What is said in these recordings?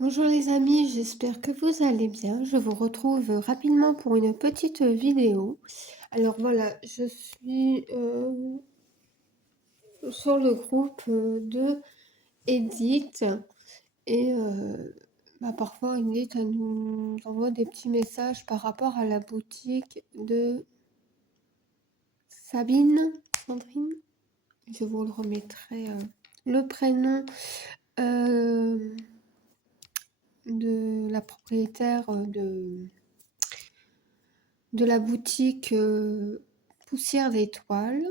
Bonjour les amis, j'espère que vous allez bien. Je vous retrouve rapidement pour une petite vidéo. Alors voilà, je suis sur le groupe de Edith et parfois Edith elle nous envoie des petits messages par rapport à la boutique de Sandrine. Je vous le remettrai le prénom de la propriétaire de la boutique Poussière d'étoiles.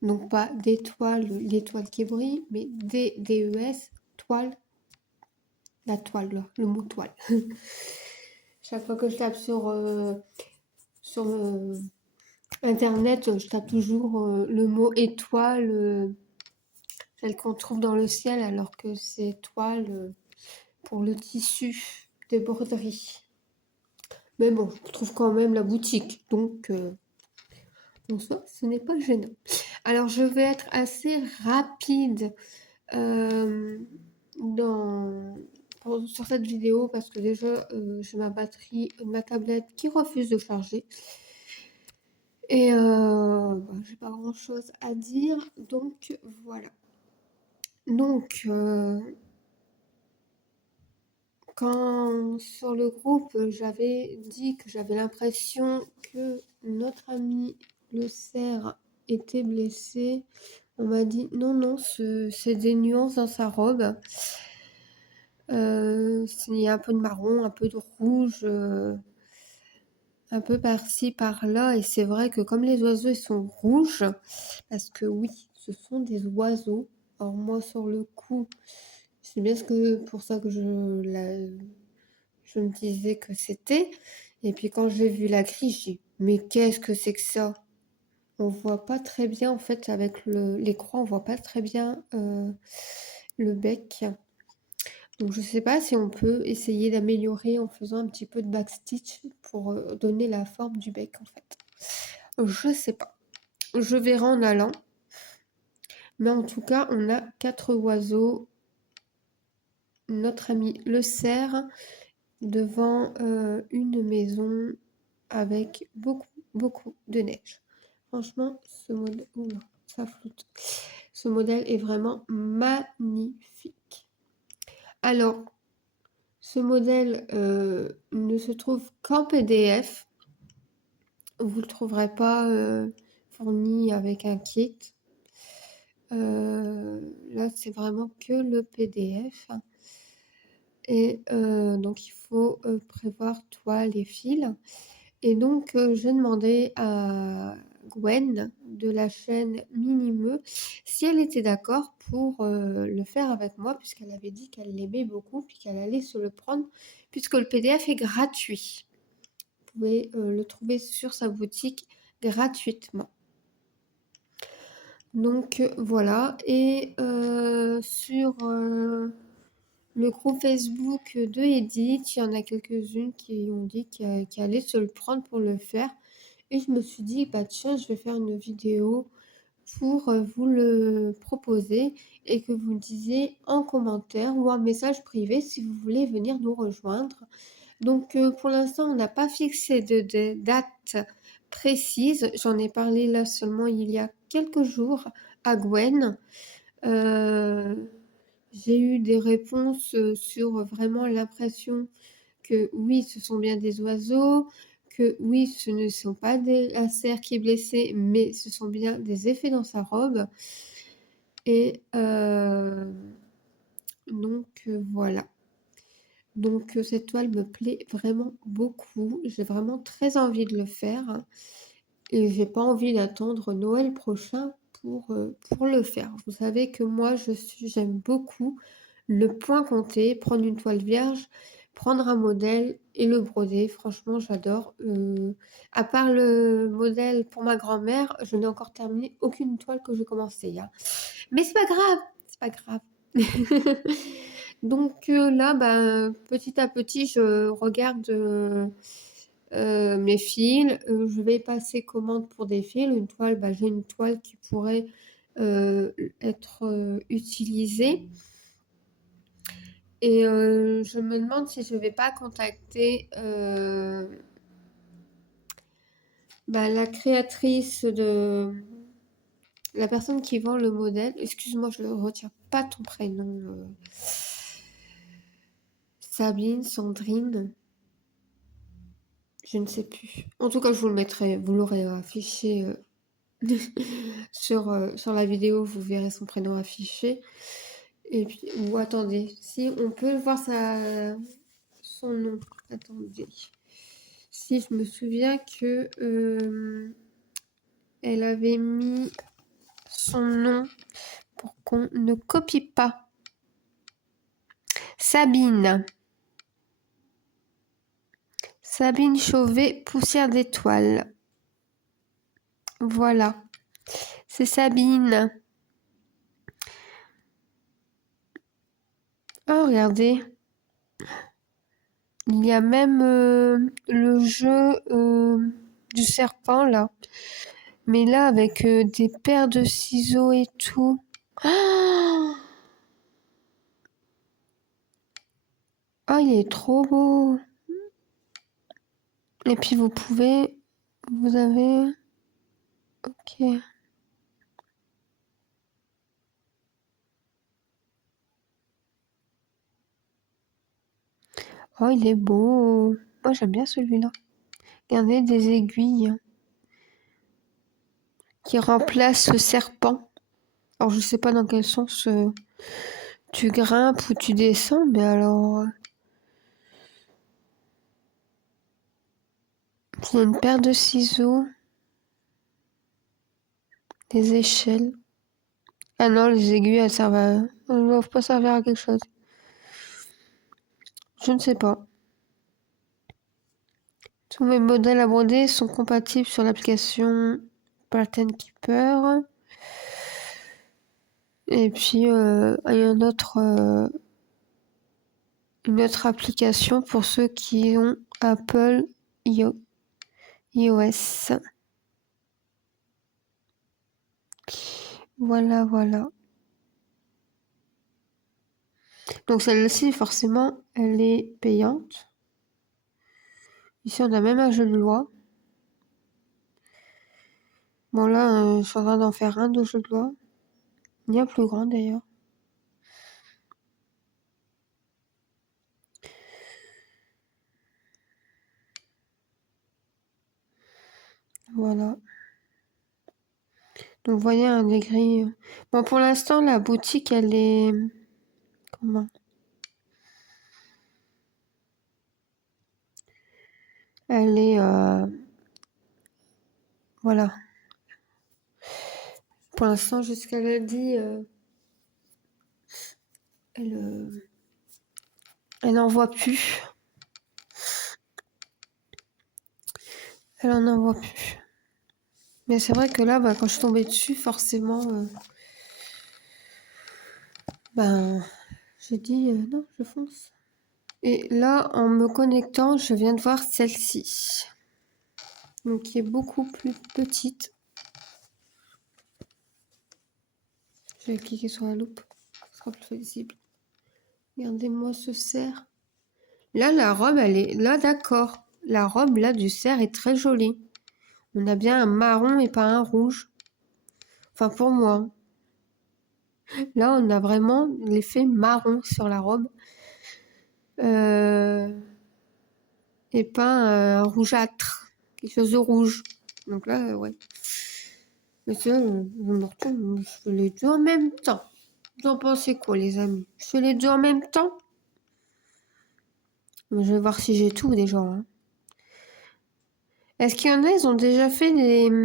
Donc pas d'étoiles, l'étoile qui brille, mais D-E-S, toile, la toile, le mot toile. Chaque fois que je tape sur Internet, je tape toujours le mot étoile, celle qu'on trouve dans le ciel, alors que c'est toile pour le tissu des broderies. Mais bon, je trouve quand même la boutique, donc en soi, ce n'est pas gênant. Alors, je vais être assez rapide euh, dans, sur cette vidéo parce que déjà, j'ai ma batterie, ma tablette qui refuse de charger. Et j'ai pas grand chose à dire, donc voilà. Donc, quand sur le groupe, j'avais dit que j'avais l'impression que notre ami le cerf était blessé, on m'a dit non, non, c'est des nuances dans sa robe. Il y a un peu de marron, un peu de rouge, un peu par-ci, par-là. Et c'est vrai que comme les oiseaux, ils sont rouges, parce que oui, ce sont des oiseaux. Alors moi, sur le coup, c'est bien pour ça que je me disais que c'était. Et puis quand j'ai vu la grille, j'ai dit, mais qu'est-ce que c'est que ça? On voit pas très bien, en fait, avec les croix, on voit pas très bien le bec. Donc je sais pas si on peut essayer d'améliorer en faisant un petit peu de backstitch pour donner la forme du bec, en fait. Je sais pas. Je verrai en allant. Mais en tout cas, on a 4 oiseaux. Notre ami le cerf devant une maison avec beaucoup, beaucoup de neige. Franchement, ce modèle... Oula, ça flotte. Ce modèle est vraiment magnifique. Alors, ce modèle ne se trouve qu'en PDF. Vous ne le trouverez pas fourni avec un kit. Là, c'est vraiment que le PDF. Et donc, il faut prévoir toile et fil. Et donc, j'ai demandé à Gwen de la chaîne Minimeux si elle était d'accord pour le faire avec moi, puisqu'elle avait dit qu'elle l'aimait beaucoup, puis qu'elle allait se le prendre, puisque le PDF est gratuit. Vous pouvez le trouver sur sa boutique gratuitement. Donc voilà, et sur le groupe Facebook de Edith, il y en a quelques-unes qui ont dit qu'elles allaient se le prendre pour le faire. Et je me suis dit, bah tiens, je vais faire une vidéo pour vous le proposer et que vous me disiez en commentaire ou en message privé si vous voulez venir nous rejoindre. Donc pour l'instant, on n'a pas fixé de date précise. J'en ai parlé là seulement il y a quelques jours à Gwen. Euh, j'ai eu des réponses sur vraiment l'impression que oui, ce sont bien des oiseaux, que oui, ce ne sont pas un cerf qui est blessé, mais ce sont bien des effets dans sa robe. Et donc voilà. Donc cette toile me plaît vraiment beaucoup. J'ai vraiment très envie de le faire. Et j'ai pas envie d'attendre Noël prochain pour le faire. Vous savez que moi, j'aime beaucoup le point compté, prendre une toile vierge, prendre un modèle et le broder. Franchement, j'adore. À part le modèle pour ma grand-mère, je n'ai encore terminé aucune toile que j'ai commencé, hein. Mais c'est pas grave, c'est pas grave. Donc là, petit à petit, je regarde mes fils. Je vais passer commande pour des fils. Une toile, j'ai une toile qui pourrait être utilisée. Et je me demande si je vais pas contacter la créatrice de la personne qui vend le modèle. Excuse-moi, je ne retiens pas ton prénom. Sabine, Sandrine, je ne sais plus. En tout cas, je vous le mettrai, vous l'aurez affiché sur la vidéo, vous verrez son prénom affiché. Et puis, ou attendez, si on peut voir son nom. Attendez. Si je me souviens que elle avait mis son nom pour qu'on ne copie pas. Sabine. Sabine Chauvet, poussière d'étoiles. Voilà. C'est Sabine. Oh, regardez. Il y a même le jeu du serpent, là. Mais là, avec des paires de ciseaux et tout. Oh, oh, il est trop beau. Et puis, vous avez... Ok. Oh, il est beau. Moi, j'aime bien celui-là. Regardez, des aiguilles qui remplacent le serpent. Alors, je sais pas dans quel sens tu grimpes ou tu descends, mais alors... Il y a une paire de ciseaux, des échelles. Ah non, les aiguilles, elles ne doivent pas servir à quelque chose. Je ne sais pas. Tous mes modèles à broder sont compatibles sur l'application Pattern Keeper. Et puis, il y a une autre application pour ceux qui ont Apple iOS. Voilà, voilà. Donc celle-ci, forcément, elle est payante. Ici, on a même un jeu de loi. Bon, là, je suis en train d'en faire un de jeu de loi. Bien plus grand, d'ailleurs. Voilà. Donc, vous voyez, un des grilles. Bon, pour l'instant, la boutique, elle est... Comment? Elle est... Voilà. Pour l'instant, jusqu'à lundi, elle n'en voit plus. Elle en envoie plus. Mais c'est vrai que là, quand je suis tombée dessus, forcément, j'ai dit non, je fonce. Et là, en me connectant, je viens de voir celle-ci. Donc, qui est beaucoup plus petite. Je vais cliquer sur la loupe. Ce sera plus visible. Regardez-moi ce cerf. Là, la robe, elle est... Là, d'accord. La robe, là, du cerf est très jolie. On a bien un marron et pas un rouge. Enfin, pour moi. Là, on a vraiment l'effet marron sur la robe. Et pas un rougeâtre. Quelque chose de rouge. Donc là, ouais. Mais ça, je fais les deux en même temps. Vous en pensez quoi, les amis? Je fais les deux en même temps? Je vais voir si j'ai tout, déjà. Hein. Est-ce qu'il y en a, ils ont déjà fait des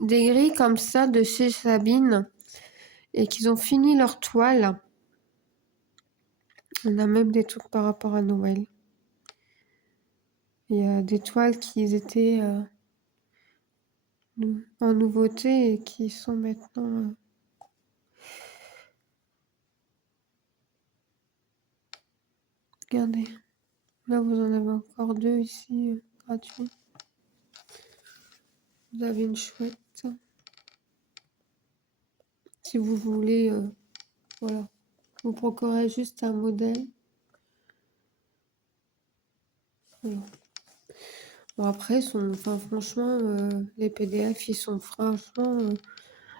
grilles comme ça de chez Sabine et qu'ils ont fini leur toile? On a même des trucs par rapport à Noël. Il y a des toiles qui étaient en nouveauté et qui sont maintenant... Regardez, là vous en avez encore deux ici, gratuits. Vous avez une chouette. Si vous voulez, voilà. Vous procurez juste un modèle. Voilà. Bon, après, franchement, les PDF, ils sont franchement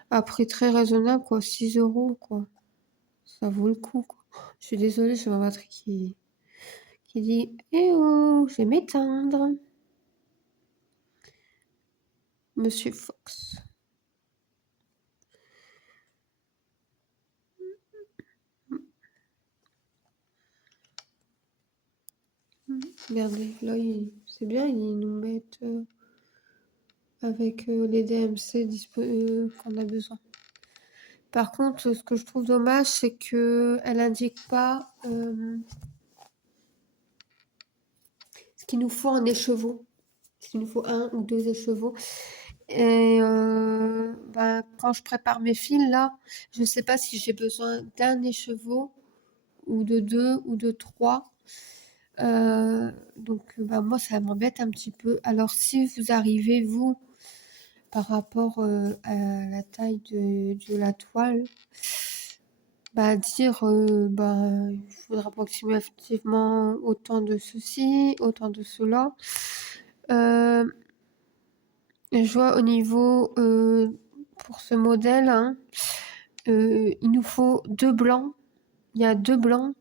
à prix très raisonnable, quoi. 6 euros, quoi. Ça vaut le coup, quoi. Je suis désolée, j'ai ma batterie qui dit eh oh, je vais m'éteindre. Monsieur Fox. Regardez, là, c'est bien, ils nous mettent avec les DMC qu'on a besoin. Par contre, ce que je trouve dommage, c'est que elle indique pas ce qu'il nous faut en écheveau. S'il nous faut 1 ou 2 écheveaux. Et quand je prépare mes fils, là, je ne sais pas si j'ai besoin d'un écheveau ou de 2 ou de 3. Donc, moi, ça m'embête un petit peu. Alors, si vous arrivez, vous, par rapport à la taille de la toile, dire, il faudra approximativement autant de ceci, autant de cela. Je vois au niveau, pour ce modèle, hein, il nous faut 2 blancs. Il y a 2 blancs,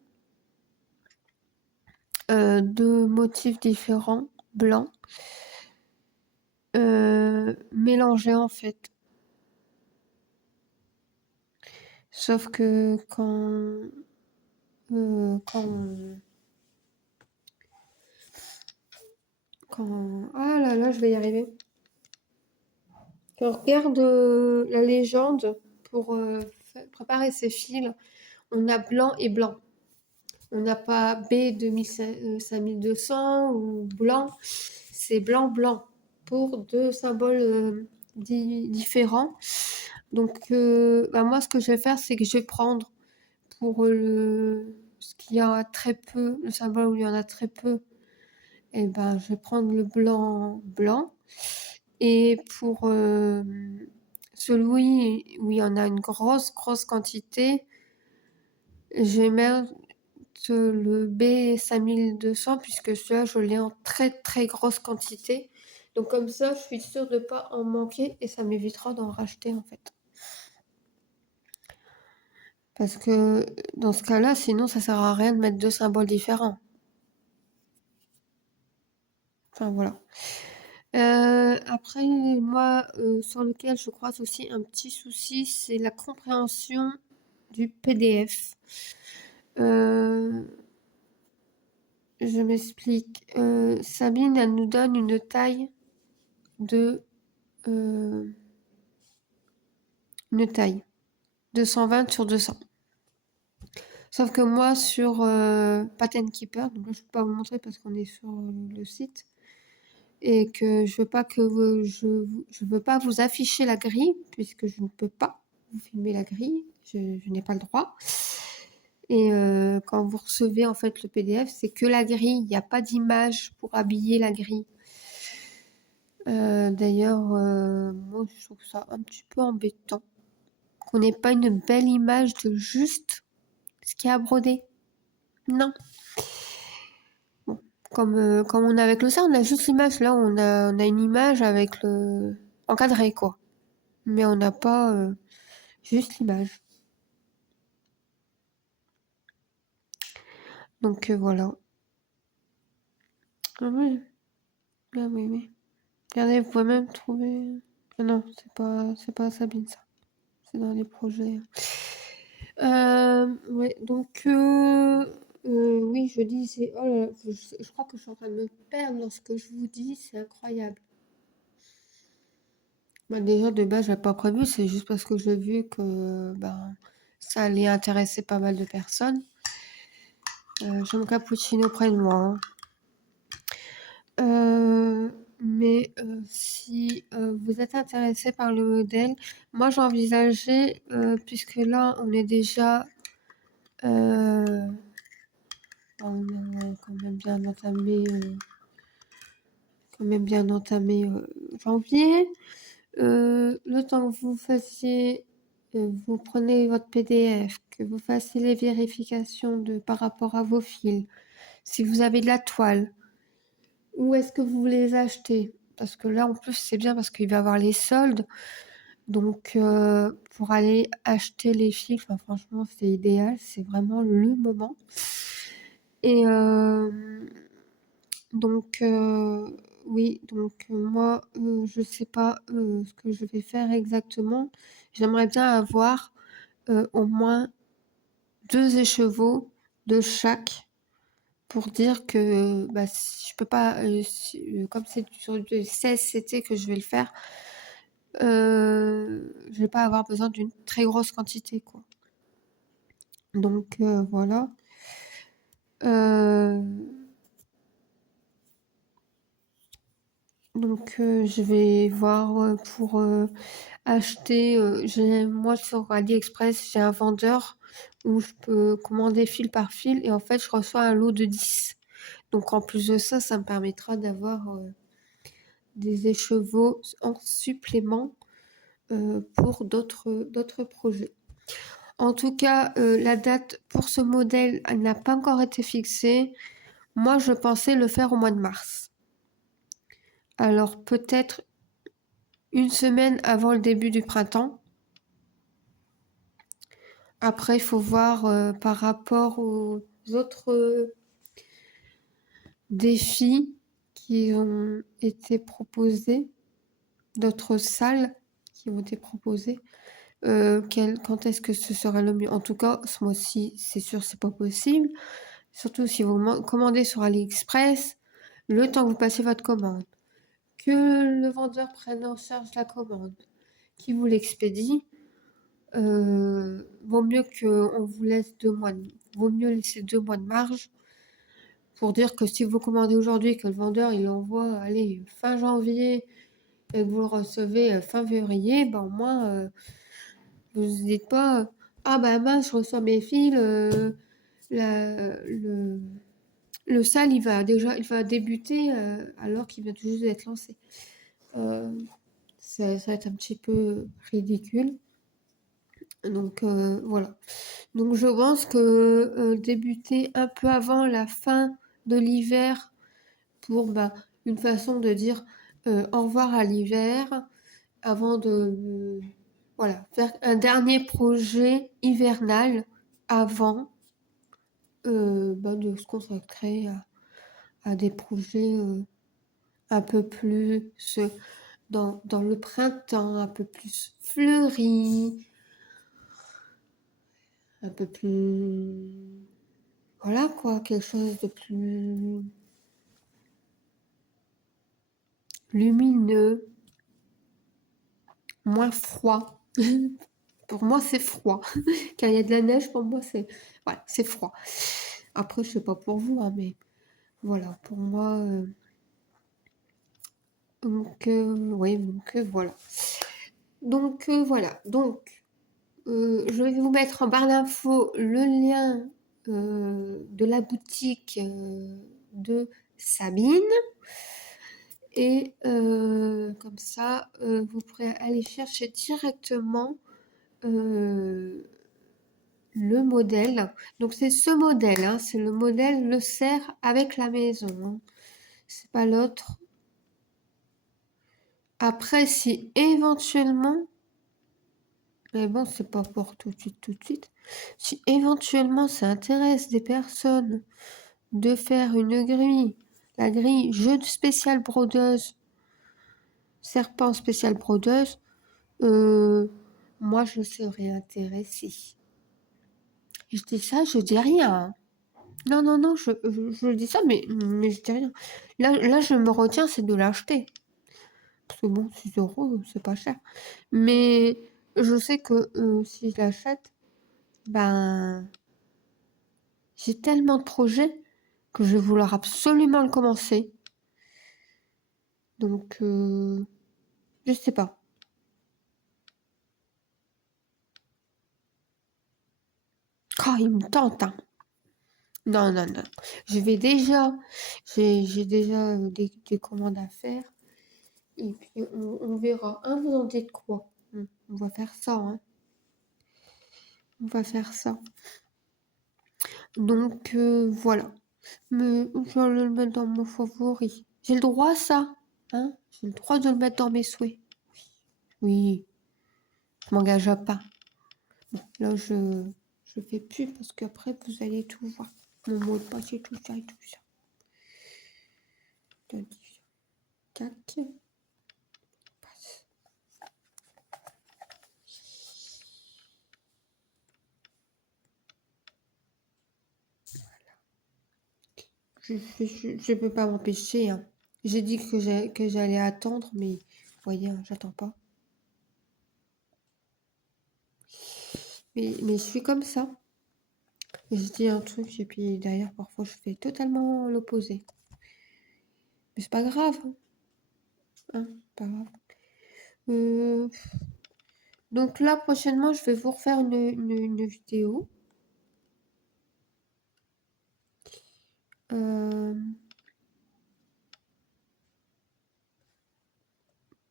2 motifs différents, blancs, mélangés en fait. Sauf que ah là là, je vais y arriver. Quand on regarde la légende pour préparer ces fils, on a blanc et blanc. On n'a pas B 5200 ou blanc, c'est blanc-blanc pour 2 symboles différents. Donc, moi, ce que je vais faire, c'est que je vais prendre pour ce qu'il y a très peu, le symbole où il y en a très peu, et je vais prendre le blanc. Et pour celui où il y en a une grosse quantité, je vais mettre le B5200 puisque celui-là, je l'ai en très très grosse quantité. Donc comme ça, je suis sûre de ne pas en manquer et ça m'évitera d'en racheter en fait. Parce que dans ce cas-là, sinon, ça sert à rien de mettre 2 symboles différents. Enfin voilà. Après, moi, sur lequel je croise aussi un petit souci, c'est la compréhension du PDF. Je m'explique. Sabine, elle nous donne une taille de 220 sur 200. Sauf que moi, sur Pattern Keeper, donc là, je ne peux pas vous montrer parce qu'on est sur le site, et que je veux pas vous afficher la grille, puisque je ne peux pas vous filmer la grille, je n'ai pas le droit. Et quand vous recevez en fait le PDF, c'est que la grille, il n'y a pas d'image pour habiller la grille. D'ailleurs, moi je trouve ça un petit peu embêtant qu'on n'ait pas une belle image de juste ce qu'il y a à broder. Non. Bon, comme on a avec le sein, on a juste l'image. Là, on a une image avec le encadré, quoi. Mais on n'a pas juste l'image. Donc voilà. Ah oui. Ah oui, oui. Regardez, vous pouvez même trouver. Ah non, c'est pas Sabine ça. C'est dans les projets. Ouais, donc oui, je disais. Oh là là, je crois que je suis en train de me perdre dans ce que je vous dis, c'est incroyable. Déjà de base, j'avais pas prévu, c'est juste parce que j'ai vu que ça allait intéresser pas mal de personnes. J'ai mon cappuccino près de moi, hein. Mais si vous êtes intéressé par le modèle, moi j'envisageais, puisque là on est déjà on a quand même bien entamé janvier. Le temps que vous fassiez vous prenez votre PDF, que vous fassiez les vérifications par rapport à vos fils, si vous avez de la toile, où est-ce que vous voulez les acheter? Parce que là, en plus, c'est bien parce qu'il va y avoir les soldes. Donc, pour aller acheter les fils, franchement, c'est idéal. C'est vraiment le moment. Et donc, oui, donc moi, je sais pas ce que je vais faire exactement. J'aimerais bien avoir au moins 2 écheveaux de chaque pour dire que si je peux pas, comme c'est sur du 16 CT que je vais le faire, je vais pas avoir besoin d'une très grosse quantité, quoi. Donc voilà. Donc je vais voir pour acheter. Moi sur AliExpress, j'ai un vendeur où je peux commander fil par fil et en fait je reçois un lot de 10. Donc en plus de ça, ça me permettra d'avoir des écheveaux en supplément pour d'autres projets. En tout cas, la date pour ce modèle elle n'a pas encore été fixée. Moi, je pensais le faire au mois de mars. Alors peut-être une semaine avant le début du printemps. Après, il faut voir par rapport aux autres défis qui ont été proposés, d'autres salles qui ont été proposées. Quand est-ce que ce sera le mieux? En tout cas, ce mois-ci, c'est sûr, c'est pas possible. Surtout si vous commandez sur AliExpress, le temps que vous passez votre commande, que le vendeur prenne en charge la commande, qui vous l'expédie, vaut mieux qu'on vous laisse 2 mois, vaut mieux laisser 2 mois de marge pour dire que si vous commandez aujourd'hui, que le vendeur il envoie, allez, fin janvier et que vous le recevez fin février, au moins vous ne dites pas ah mince, je reçois mes fils, le sale il va débuter alors qu'il vient tout juste d'être lancé. Ça va être un petit peu ridicule. Donc voilà. Donc je pense que débuter un peu avant la fin de l'hiver pour une façon de dire au revoir à l'hiver avant de voilà, faire un dernier projet hivernal avant de se consacrer à des projets un peu plus dans le printemps, un peu plus fleuris, un peu plus voilà quoi, quelque chose de plus lumineux, moins froid. Pour moi, c'est froid. Quand il y a de la neige, pour moi, voilà, c'est froid. Après, je sais pas pour vous, hein, mais voilà, pour moi. Donc, oui, donc voilà. Donc, voilà. Donc, je vais vous mettre en barre d'infos le lien de la boutique de Sabine. Et comme ça, vous pourrez aller chercher directement le modèle. Donc c'est ce modèle, hein, c'est le modèle Le Cerf avec la maison. Hein. C'est pas l'autre. Après, si éventuellement, mais bon, c'est pas pour tout de suite. Si éventuellement ça intéresse des personnes de faire une grille, la grille jeu de spécial brodeuse, serpent spécial brodeuse, moi je serais intéressée. Je dis ça, je dis rien. Hein. Non, non, non, je dis ça, mais je dis rien. Là, je me retiens, c'est de l'acheter. Parce que bon, 6 euros, c'est pas cher. Mais je sais que si je l'achète, j'ai tellement de projets que je vais vouloir absolument le commencer. Donc, je sais pas. Oh, il me tente, hein. Non, non, non. J'ai déjà des commandes à faire. Et puis, on verra. Hein, vous en dites quoi? On va faire ça, hein. On va faire ça. Donc, voilà. Mais je vais le mettre dans mon favori. J'ai le droit, ça, hein? J'ai le droit de le mettre dans mes souhaits. Oui, je m'engage à pas. Bon, là, je fais plus parce qu'après, vous allez tout voir. Mon mot de passe et tout ça et tout ça. Tac. Passe. Je peux pas m'empêcher, hein. J'ai dit que j'allais attendre, mais vous voyez, hein, j'attends pas. Mais je suis comme ça. Je dis un truc et puis derrière, parfois, je fais totalement l'opposé. Mais c'est pas grave, hein. Hein, pas grave. Donc là, prochainement, je vais vous refaire une vidéo.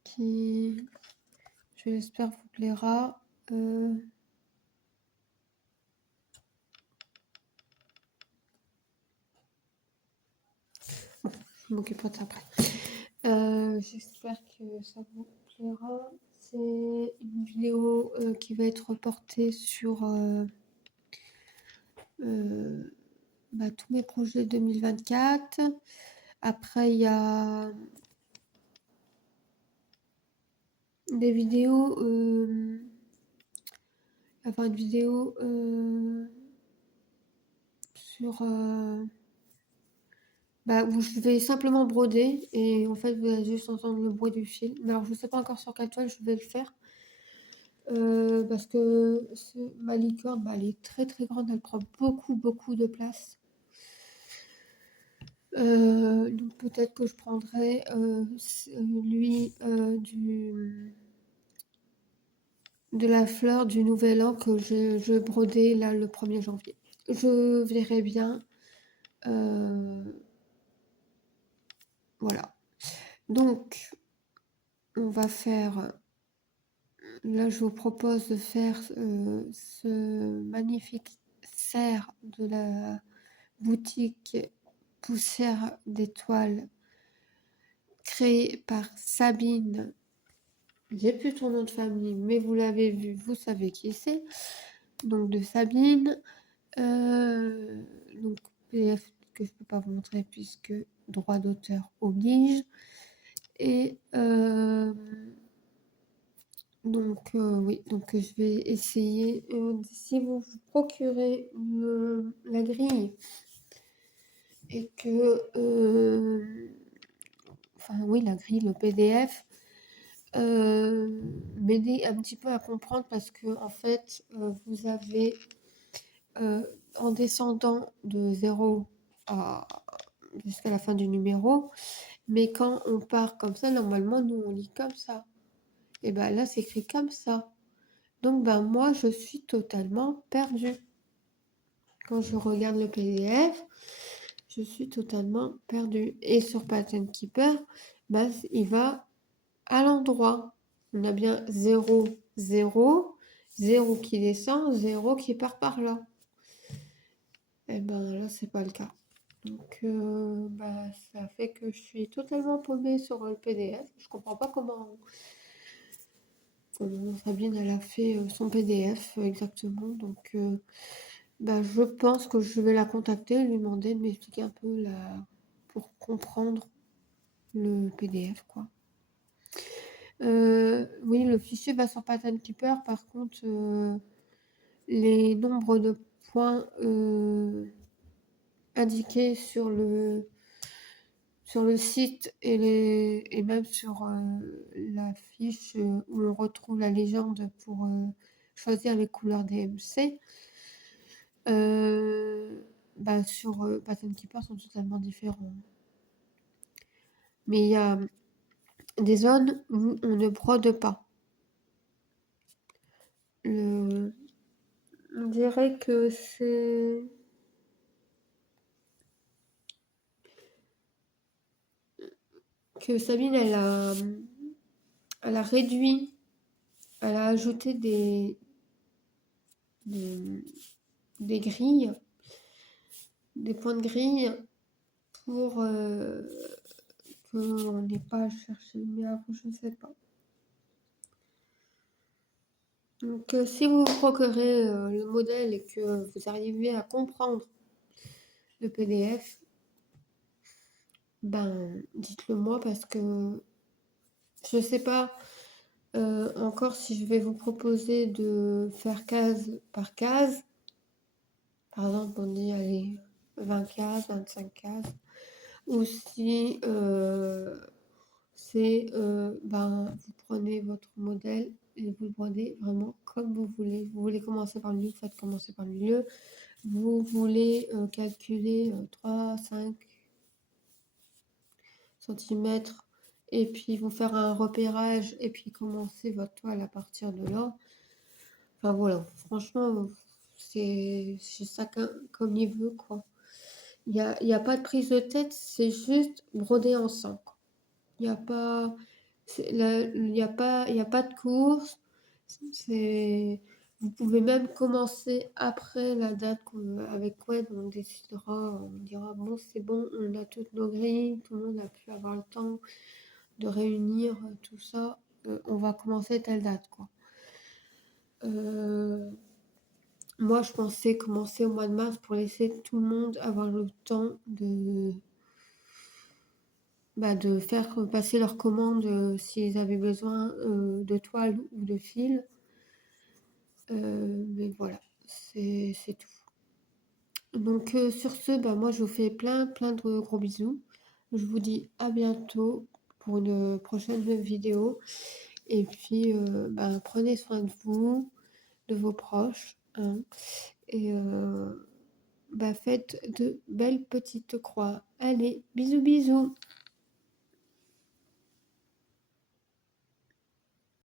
Qui, je l'espère, vous plaira. Bon, je m'occuperai de ça après. J'espère que ça vous plaira. C'est une vidéo qui va être reportée sur tous mes projets 2024. Après, il y a des vidéos, enfin une vidéo sur où je vais simplement broder et en fait vous allez juste entendre le bruit du fil. Mais alors je sais pas encore sur quelle toile je vais le faire parce que ma licorne, elle est très très grande, elle prend beaucoup de place. Donc peut-être que je prendrai lui de la fleur du nouvel an que je brodais là le 1er janvier. Je verrai bien. Voilà. Donc, on va faire... Là, je vous propose de faire ce magnifique cerf de la boutique Poussière d'étoiles créé par Sabine. J'ai plus ton nom de famille, mais vous l'avez vu, vous savez qui c'est. Donc, de Sabine. Donc, PDF que je peux pas vous montrer puisque droit d'auteur oblige. Et oui, donc je vais essayer. Si vous vous procurez la grille et que, enfin oui, la grille, le PDF, m'aider un petit peu à comprendre parce que en fait, vous avez en descendant de 0 jusqu'à la fin du numéro, mais quand on part comme ça, normalement, nous on lit comme ça. Et ben là, c'est écrit comme ça. Donc, moi, je suis totalement perdue. Quand je regarde le PDF, je suis totalement perdue. Et sur Pattern Keeper, il va à l'endroit. On a bien 0, 0, 0 qui descend, 0 qui part par là. Et là, c'est pas le cas. Donc, ça fait que je suis totalement paumée sur le PDF. Je comprends pas comment Sabine, elle a fait son PDF exactement. Donc, je pense que je vais la contacter et lui demander de m'expliquer un peu pour comprendre le PDF, quoi. Oui, le fichier va sur Pattern Keeper. Par contre, les nombres de points indiqués sur le site et même sur la fiche où on retrouve la légende pour choisir les couleurs DMC, sur Pattern Keeper sont totalement différents. Mais il y a des zones où on ne brode pas. On dirait que Sabine, elle a réduit, elle a ajouté des grilles, des points de grille pour qu'on n'ait pas à chercher le mien, je ne sais pas. Donc, si vous procurez le modèle et que vous arrivez à comprendre le PDF, ben, dites-le moi parce que je ne sais pas encore si je vais vous proposer de faire case par case. Par exemple, on dit, allez, 20 cases, 25 cases. Ou si c'est, ben, vous prenez votre modèle et vous le prenez vraiment comme vous voulez. Vous voulez commencer par le milieu, faites commencer par le milieu. Vous voulez calculer 3, 5 cm et puis vous faire un repérage et puis commencer votre toile à partir de là. Enfin voilà, franchement, c'est chacun comme il veut, quoi. Il y a pas de prise de tête, c'est juste broder ensemble. Il n'y a pas, il y a pas de course. Vous pouvez même commencer après la date avec quoi on décidera, on dira bon c'est bon, on a toutes nos grilles, tout le monde a pu avoir le temps de réunir tout ça, on va commencer telle date quoi. Moi je pensais commencer au mois de mars pour laisser tout le monde avoir le temps de faire passer leurs commandes s'ils avaient besoin de toile ou de fil. Mais voilà, c'est tout. Donc sur ce, moi je vous fais plein de gros bisous. Je vous dis à bientôt pour une prochaine vidéo. Et puis prenez soin de vous, de vos proches, hein, et faites de belles petites croix. Allez, bisous bisous.